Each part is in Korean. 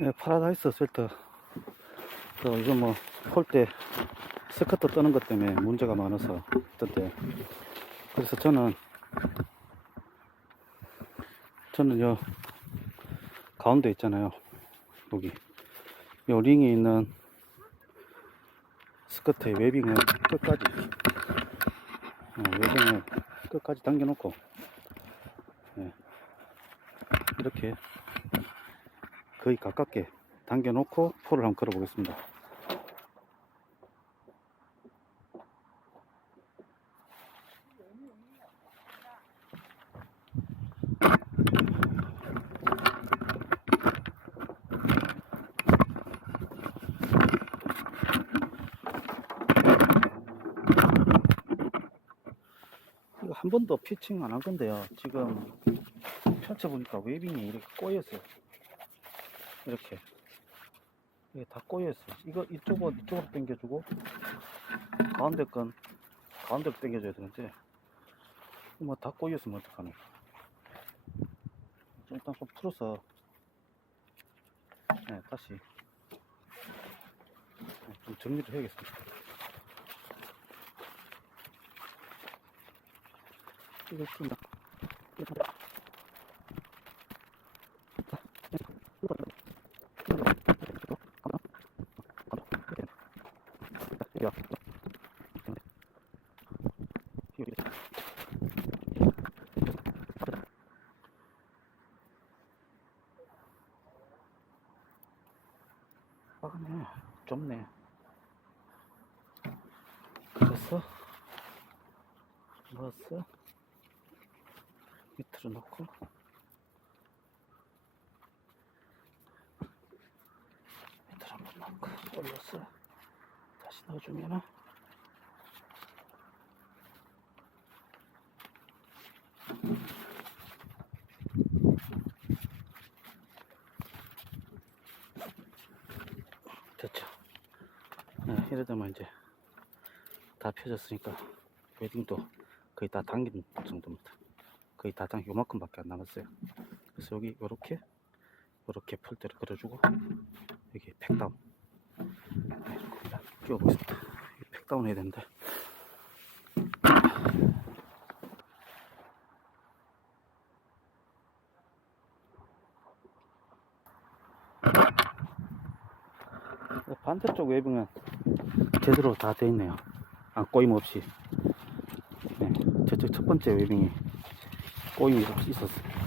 네, 파라다이스 셀터. 그 요즘 뭐, 폴때 스커트 뜨는 것 때문에 문제가 많아서 떴대. 그래서 저는, 저는 요, 가운데 있잖아요. 여기. 요 링이 있는 스커트의 웨빙을 끝까지, 어, 웨빙을 끝까지 당겨놓고, 예, 이렇게 거의 가깝게 당겨 놓고 폴을 한번 걸어 보겠습니다. 이거 한 번도 피칭 안 한 건데요. 지금 펼쳐보니까 웨빙이 이렇게 꼬였어요. 이렇게. 이게 다 꼬여 있어. 이거 이쪽은 이쪽으로 당겨주고, 가운데 건 가운데로 당겨줘야 되는데, 뭐 다 꼬였으면 어떡하노. 일단 좀 풀어서, 네, 다시, 네, 좀 정리를 해야겠습니다. 이거 좀, 야. 빠가네. 좁네. 그래서 넣었어. 밑으로 넣고 밑으로 한번 넣고 올렸어. 다시 넣어주면은 됐죠. 네, 되면 이제 다 펴졌으니까 웨딩도 거의 다 당긴 정도입니다. 거의 다 당, 요만큼 밖에 안 남았어요. 그래서 여기 요렇게 요렇게 폴대를 그려주고 여기 팩다운 끼워 보겠습니다. 이 팩다운 해야 되는데 반대쪽 외부는 제대로 다 돼 있네요. 아, 꼬임 없이. 네, 저쪽 첫 번째 웨빙이 꼬임이 없이 있었어요.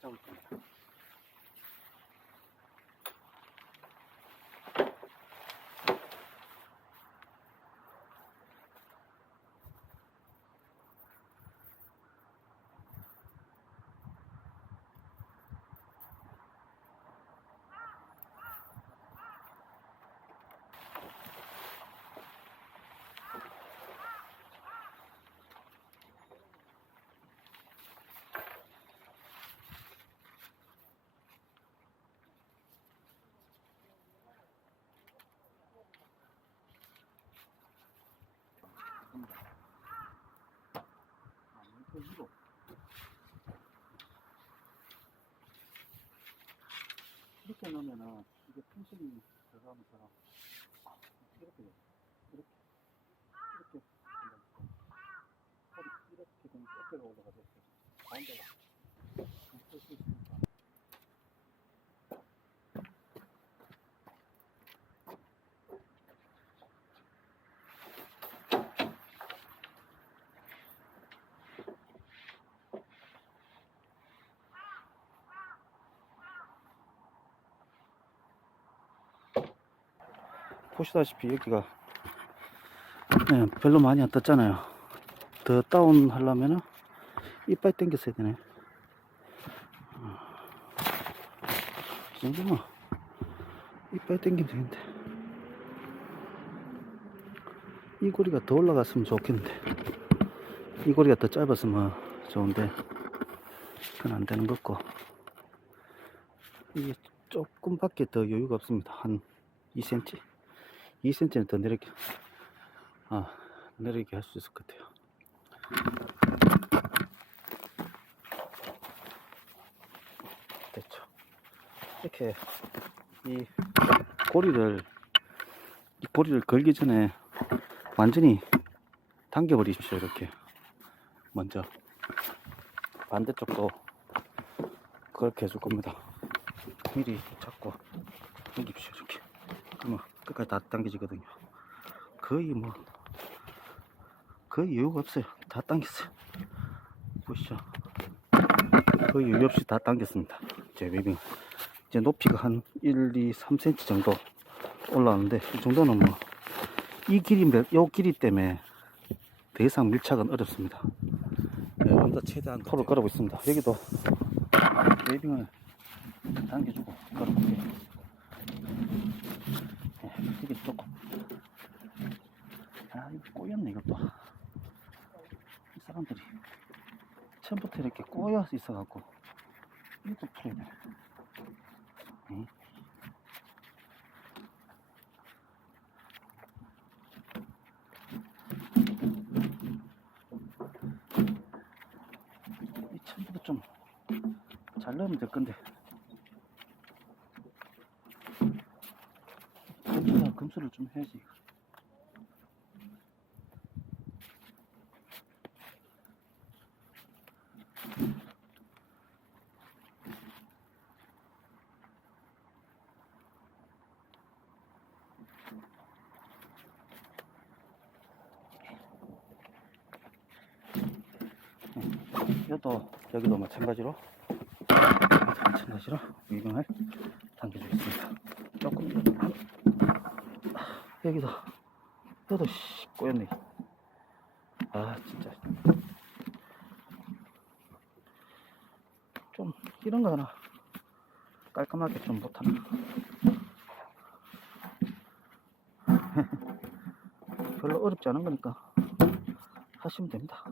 박 잡을 겁니다. 아니면 의로 이렇게 놓으면은 이게 펜싱이 들어가면서 이렇게 돼요. 이렇게 이렇게 된다니까. 허리 이렇게 되면 끝으로 올라가죠. 가운데가. 보시다시피 여기가 네, 별로 많이 안 떴잖아요. 더 다운 하려면은 이빨 당겼어야 되네. 이 정도면 이빨 당기면 되는데 이 고리가 더 올라갔으면 좋겠는데 이 고리가 더 짧았으면 좋은데 그건 안 되는 거고 이게 조금 밖에 더 여유가 없습니다. 한 2cm? 2cm는 더 내리게, 아, 내리게 할 수 있을 것 같아요. 됐죠. 이렇게 이 고리를, 이 고리를 걸기 전에 완전히 당겨 버리십시오. 이렇게. 먼저. 반대쪽도 그렇게 해줄 겁니다. 미리 잡고 당깁시오. 이렇게. 그러면 끝까지 다 당겨지거든요. 거의 뭐 거의 여유가 없어요. 다 당겼어요. 보시죠. 거의 여유 없이 다 당겼습니다. 제 웨빙. 이제 높이가 한 1, 2, 3cm 정도 올라오는데 이 정도는 뭐 이 길이 요 길이 때문에 더 이상 밀착은 어렵습니다. 네, 혼자 최대한 포를 걸어보고 있습니다. 여기도 웨빙을 당겨주고 걸어볼게요. 네, 이게 조금 아 이거 꼬였네 이것도. 이 사람들이. 처음부터 이렇게 꼬여 있어갖고. 이것도 풀어야 되네. 응? 이 처음부터 좀잘 넣으면 될 건데 금수가 금수를 좀 해야지. 이것도 여기도 마찬가지로 마찬가지로 위경을 당겨주겠습니다. 조금 한 여기도 여기도 씨 꼬였네. 아 진짜. 좀 이런 거 하나 깔끔하게 좀 못하나. 별로 어렵지 않은 거니까 하시면 됩니다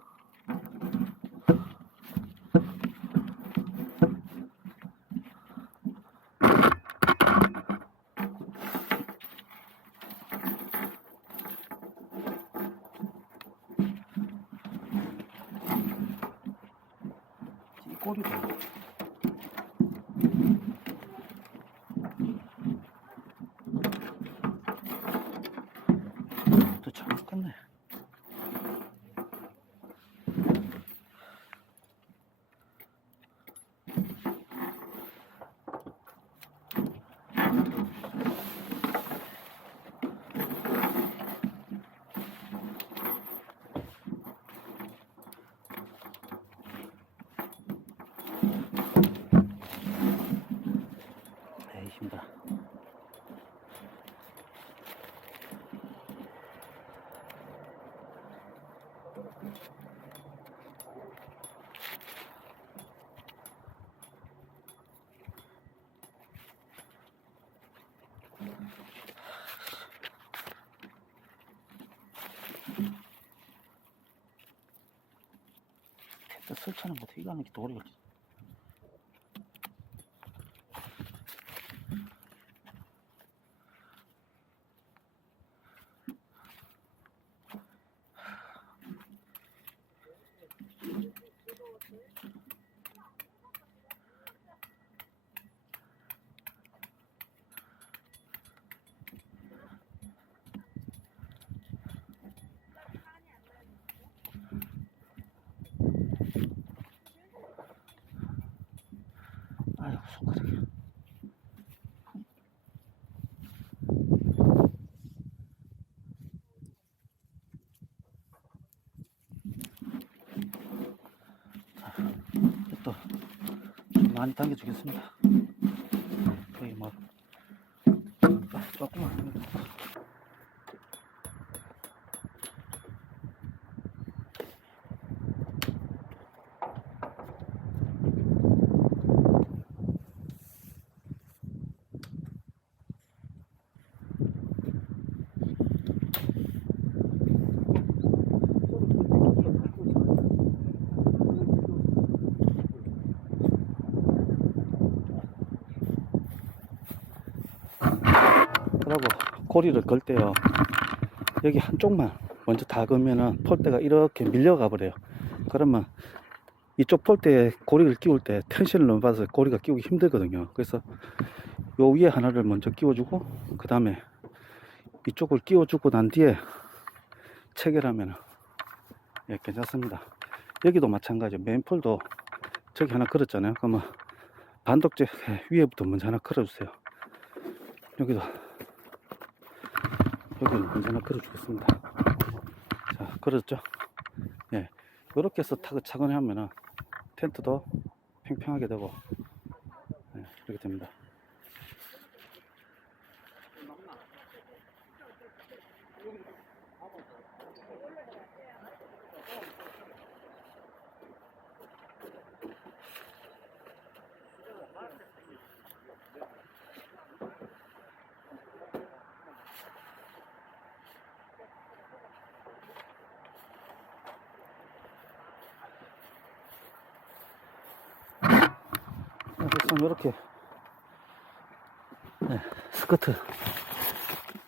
이 꼬리도 또 정확했네 에이 힘들어 또 설치는 못해 이거 하는 게손 자, 또좀 많이 당겨주겠습니다. 거의 뭐 아, 조금만 당겨도 그러 고 고리를 걸 때요. 여기 한쪽만 먼저 다 걸면은 폴대가 이렇게 밀려가 버려요. 그러면 이쪽 폴대에 고리를 끼울 때 텐션을 너무 받아서 고리가 끼우기 힘들거든요. 그래서 요 위에 하나를 먼저 끼워주고 그 다음에 이쪽을 끼워주고 난 뒤에 체결하면 예, 괜찮습니다. 여기도 마찬가지요. 맨폴도 저기 하나 걸었잖아요. 그러면 반독제 위에부터 먼저 하나 걸어주세요. 여기도 여기는 먼저 하나 걸어주겠습니다. 자, 걸었죠? 예. 이렇게 해서 타고차근히 하면은 텐트도 팽팽하게 되고, 예, 이렇게 됩니다. 그래서 이렇게 네, 스커트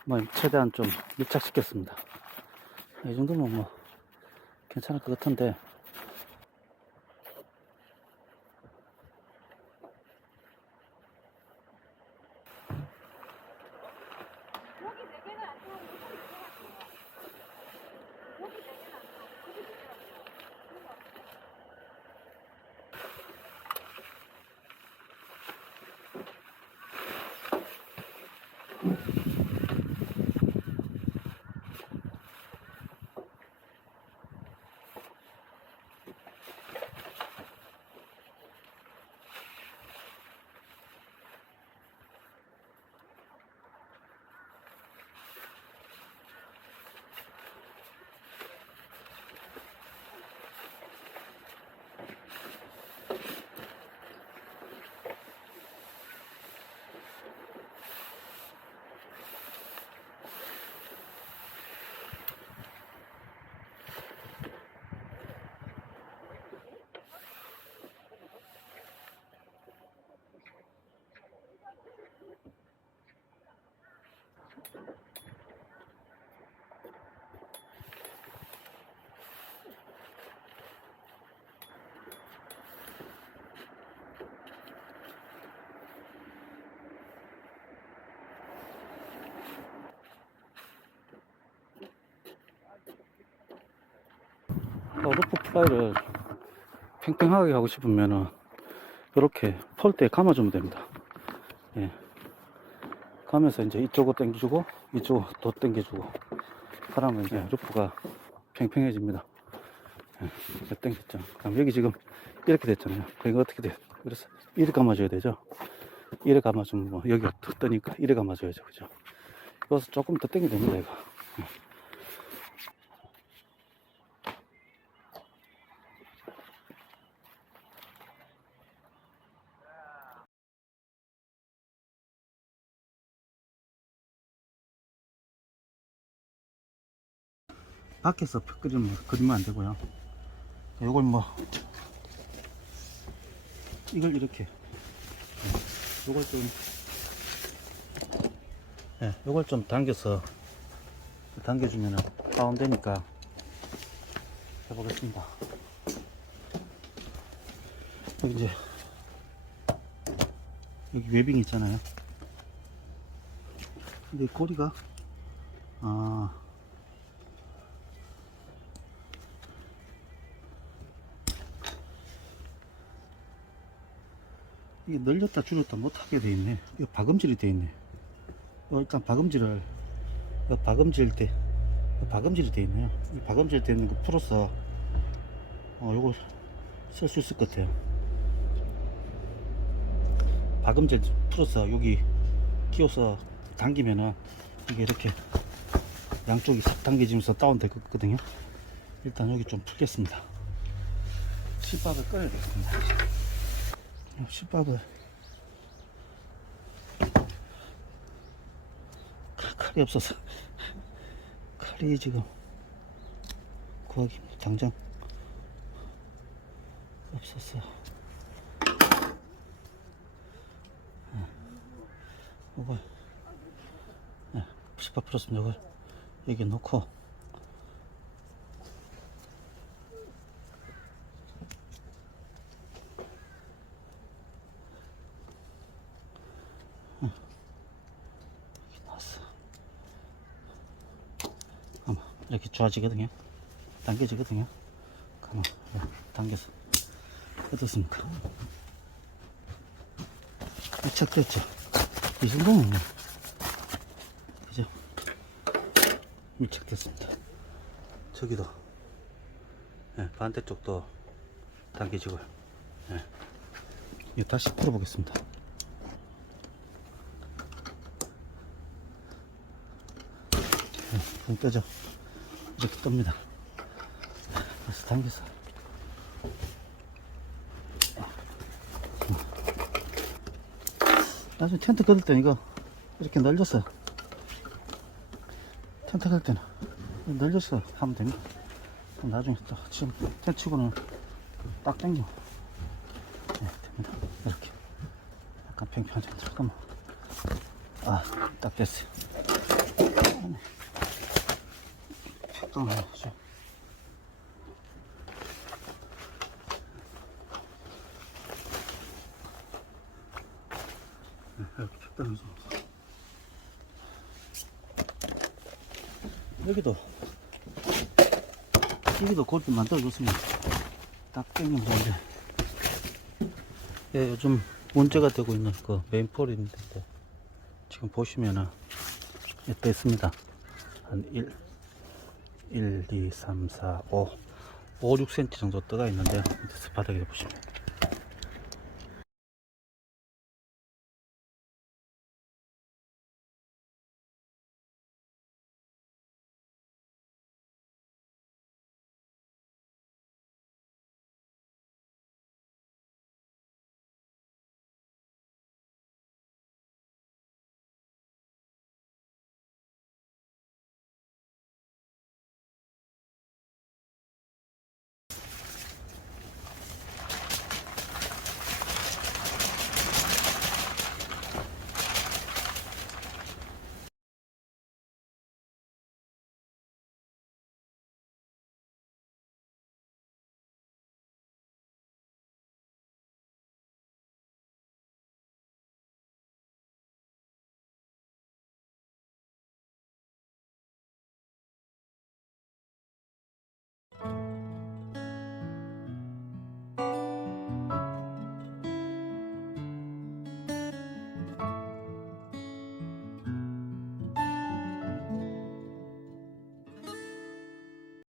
뭐 최대한 좀 밀착시켰습니다. 이 정도면 뭐 괜찮을 것 같은데 어, 루프 플라이를 팽팽하게 하고 싶으면은 이렇게 폴대에 감아주면 됩니다. 예. 가면서 이제 이쪽으로 당겨주고 이쪽으로 더 당겨주고 그러면 이제 루프가 팽팽해집니다. 예. 이렇게 당겼죠. 그럼 여기 지금 이렇게 됐잖아요. 그러니까 어떻게 돼요? 그래서 이래 감아줘야 되죠. 이래 감아주면 뭐 여기가 더 뜨니까 이래 감아줘야죠. 그죠? 여기서 조금 더 당겨야 됩니다. 이거. 밖에서 그리면, 그리면 안 되고요. 이걸 뭐, 이걸 이렇게, 이걸 좀, 예, 이걸 좀 당겨서, 당겨주면은 다운되니까 해보겠습니다. 여기 이제, 여기 웨빙 있잖아요. 근데 고리가, 아, 이게 늘렸다 줄였다 못하게 돼 있네. 이거 박음질이 돼 있네. 어, 일단 박음질을 어, 박음질 때 어, 박음질이 돼 있네요. 이 박음질 돼 있는 거 풀어서 어, 요걸 쓸수 있을 것 같아요. 박음질 풀어서 여기 끼워서 당기면은 이게 이렇게 양쪽이 싹 당겨지면서 다운될 것 같거든요. 일단 여기 좀 풀겠습니다. 실밥을 꺼내야겠습니다. 어, 실밥을. 칼- 칼이 없어서. 칼이 지금 구하기 당장 없었어. 이걸 네, 실밥 풀었으면 이걸 여기 놓고 나왔어. 아마 이렇게 좋아지거든요. 당겨지거든요. 가만 당겨서 어떻습니까? 미착됐죠? 이 정도면 뭐 그죠? 밀착됐습니다. 저기도 예, 반대쪽도 당겨지고요. 예. 이거 다시 풀어보겠습니다. 붕 떠져 이렇게 뜹니다. 그래서 당겨서 나중에 텐트 걸을 때 이거 이렇게 늘려서 텐트 걸 때는 늘려서 하면 됩니다. 나중에 또 지금 텐트 치고는 딱 당겨 네, 됩니다. 이렇게. 약간 텐트 잠깐만 아 딱 됐어요 적당히 해야죠. 네. 여기도 여기도 골프 만들어줬습니다. 딱 땡기면 되는데 예, 요즘 문제가 되고 있는 그 메인폴인데 지금 보시면은 예, 뺐습니다. 한 1, 1, 2, 3, 4, 5, 5, 6cm 정도 떠가 있는데요. 바닥에 보시면